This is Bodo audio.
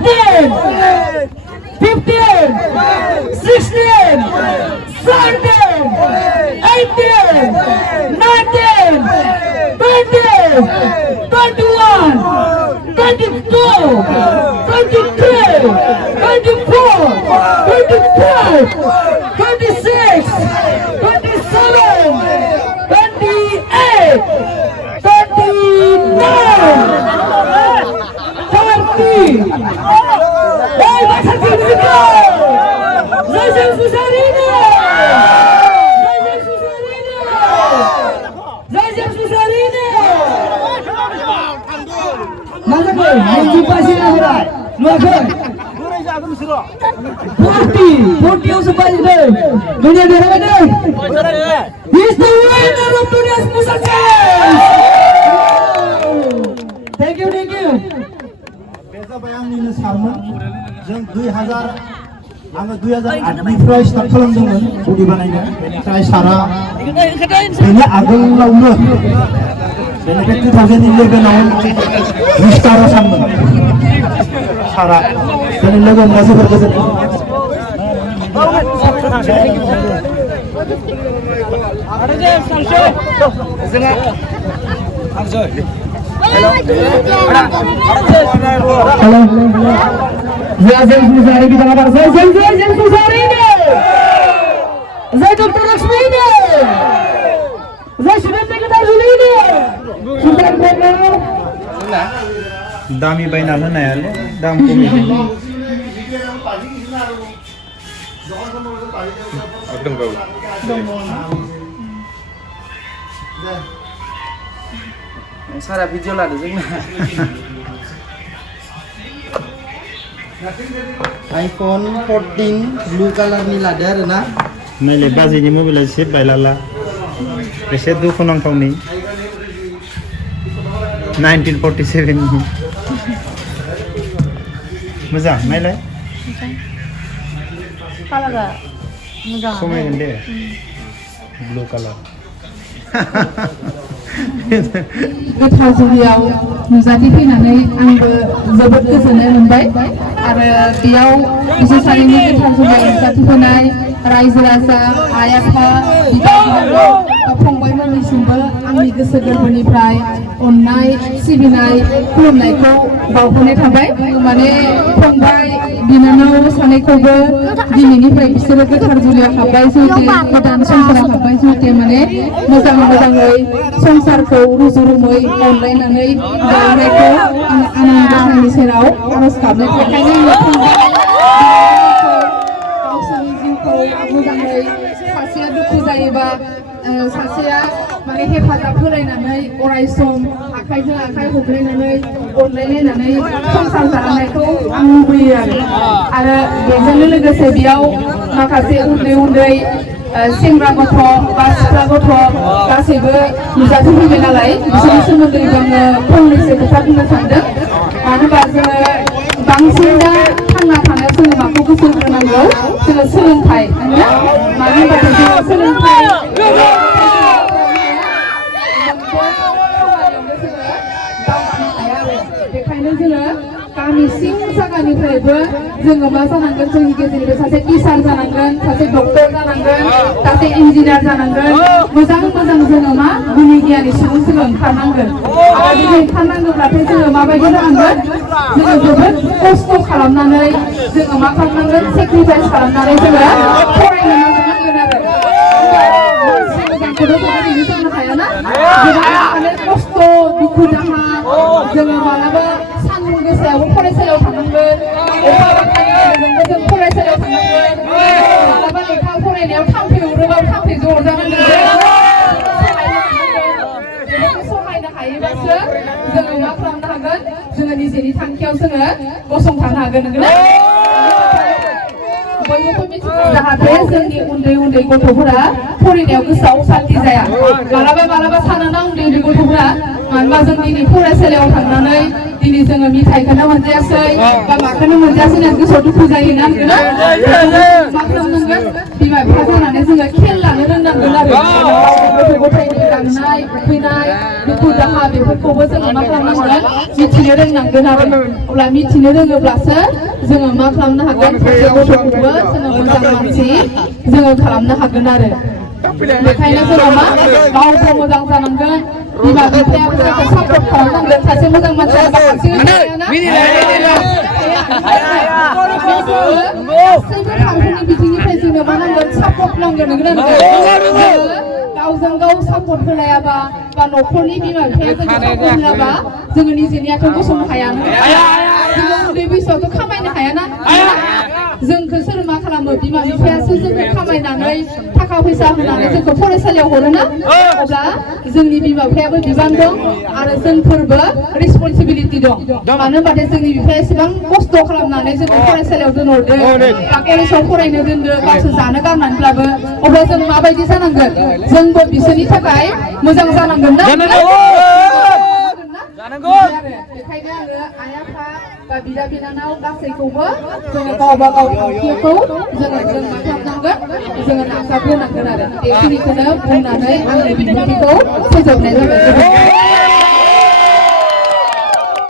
14, 15, 16, 17, 18, 19, 20, 21, 22, 23, 24, 25, 26, 27, 28, 29, 30. Hey, baca sini kau. Saya susah ini. Saya susah ini. Saya susah ini. Mana kau? Jumpa sini orang. Luar kau. 40 yang sebanyak ni. Dunia dia apa ni? He's the winner of today's Musa Challenge. Thank you. Beza bayang ni sarman. Jeng 2000 आङो 2008निफ्राय स्टार्ट खालामदोंमोन बडि बानायनो बेनिफ्राय सारा बेनि आगोलावनो बेनिफ्राय 2011आव रिस्टार आसाममोन सारा बेनि लोगो मोनना जोबोर गोजोनदों Saya James Musari kita kabar saya James Musari ini. Saya Dr. Laksmi ini. Saya Shrimp kita Juli ini. Sudah benar. Dami bayi nama naya le, dam komedi. Adem kau. Salah video lah tu iPhone 14 blue color ni ladar na Nai lepas ini mobil set bailala. Set tu phone angkau ni 1947 ni. Muzah, nai le? Kalau tak, mudah. Somai gende. Blue color. Goथाव जुलियाव नुजाथि फैनानै आंबो जोबोद गोजोननाय मोनबाय आरो बेयाव बिसोर सानैनि गोथाव जुलियाव नुजाथि फैनाय रायजो राजा आइ आफा बिदा फंबायमोननिसिमबो आंनि गोसो गोरबोनिफ्राय अननाय सिबिनाय खुलुमनायखौ बावहरनाय थाबाय माने फंबाय बिनानाव सानैखौबो दिनैनिफ्राय बिसोरो गोथार जुलियाव हाबबाय जिहेतु गोदान संसाराव हाबबाय जिहेतु माने मोजाङै संसारखौ रुजु रुमै अनलायनानै जानायखौ आनान गसाइनि सेराव आरज गाबनाय बेखायनो गावसोरनि जिउखौ मोजाङै सासेया दुखु जायोबा सासेया माने हेफाजाब होलायनानै अराय सम आखाइजों आखाइ हमलायनानै अनलायलायनानै संसार जानायखौ आं लुबैयो आरो बेजोंनो लोगोसे बेयाव माखासे उन्दै सेंग्रा गथ' बा सिख्ला गथ' गासैबो नुजाथि फैबाय नालाय बिसोरनि सोमोन्दै आङो फंनैसो खोथा बुंनो सानदों मानो होनबा जोङो बांसिन दा थांना थानायाव जोङो माखौ गोसो होनांगौ जोङो सोलोंथाइ मानो होनबा जोङो सोलोंथाइ बेखायनो जोङो गामि सिं जायगानिफ्रायबो जोङो मा जानांगोन जोंनि गेजेरनिफ्राय सासे टिचार जानांगोन सासे डक्टर जानांगोन सासे इन्जिनियार जानांगोन मोजां जोङो मा गुनि गियानि सुबुं जोङो ओंखारनांगोन आरो बिदि ओंखारनांगौब्लाथाय जोङो माबायदि जानांगोन जोङो जोबोद खस्थ' खालामनानै जोङो मा खालामनांगोन सेक्रिफाइस खालामनानै जोङो फरायनो नाजानांगोन आरो मोजांखौथ' जोङो बिदि जानो हायाना गोबां माने खस्थ' दुखु दाहा जोङो मालाबा सान्दुं गोसायावबो फरायसालियाव थांनांगोन अखा बांखानि गेजेरजोंबो जों फरायसालियाव थांनांगोन मालाबा लेखा फरायनायाव थाम्फै अरोबाबो थाम्फै अरजानांगोन बेफोरखौ सहायनो हायोबासो जोङो मा खालामनो हागोन जोङो निजेनि थांखियाव जोङो गसंथानो हागोन बयबो मिथिगौ जाहाथे जोंनि उन्दै गथ'फोरा फरायनायाव गोसोआव सान्ति जाया मालाबा सानोना उन्दै गथ'फोरा मानोबा जों दिनै फरायसालियाव थांनानै दिनै जोङो मिथाइखौनो मोनजायासै बा माखौनो मोनजायासै होननानै गोसोआव दुखु जायोना मा खालामनांगोन बिमा बिफा जानानै जोङो खेल लानो रोंनांगोन आरो गथ' गथायनि गांनाय उखैनाय दुखु दाहा बेफोरखौबो जोङो मा खालामनांगोन मिथिनो रोंनांगोन आरो अब्ला मिथिनो रोङोब्लासो जोङो मा खालामनो हागोन सासे गथ'खौबो जोङो मोजां मानसि जोङो खालामनो हागोन आरो बेखायनो जोङो मा गावबो मोजां जानांगोन बिमा बिफायाबो जोंखौ सापर्ट खालामनांगोन सासे मोजां मानसि गासैबो फारफ्रोमनि बिथिंनिफ्राय जोंनो मा नांगोन सापर्ट नांगोन गावजों गाव सापर्ट होलायाबा बा न'खरनि बिमा बिफाया जोंखौ सापर्ट होआबा जोङो निजेनि आथिङाव गसंनो हाया जोङो उन्दै बैसोआवथ' खामायनो हायाना जोंखौ सोर मा खालामो बिमा बिफायासो जोंखौ खामायनानै थाखा फैसा होनानै जोंखौ फरायसालियाव हरोना अब्ला जोंनि बिमा बिफायाबो बिबान दं आरो जोंफोरबो रिसपन्सिबिलिटि दं मानो होनबाथाय जोंनि बिफाया एसेबां खस्थ' खालामनानै जोंखौ फरायसालियाव दोनहरदों बा कलेजाव फरायनो दोनदों गावसोर जानो गारनानैब्लाबो अब्ला जों माबायदि जानांगोन जोंबो बिसोरनि थाखाय मोजां जानांगोन ना बेखायनो आङो आइ आफा बा बिदा बिनानाव गासैखौबो जोङो गावबा गाव थांखिखौ जों मा खालामनांगोन जोङो नाजाबोनांगोन आरो बेखिनिखौनो बुंनानै आंनि बिबुंथिखौ फोजोबनाय जाबाय।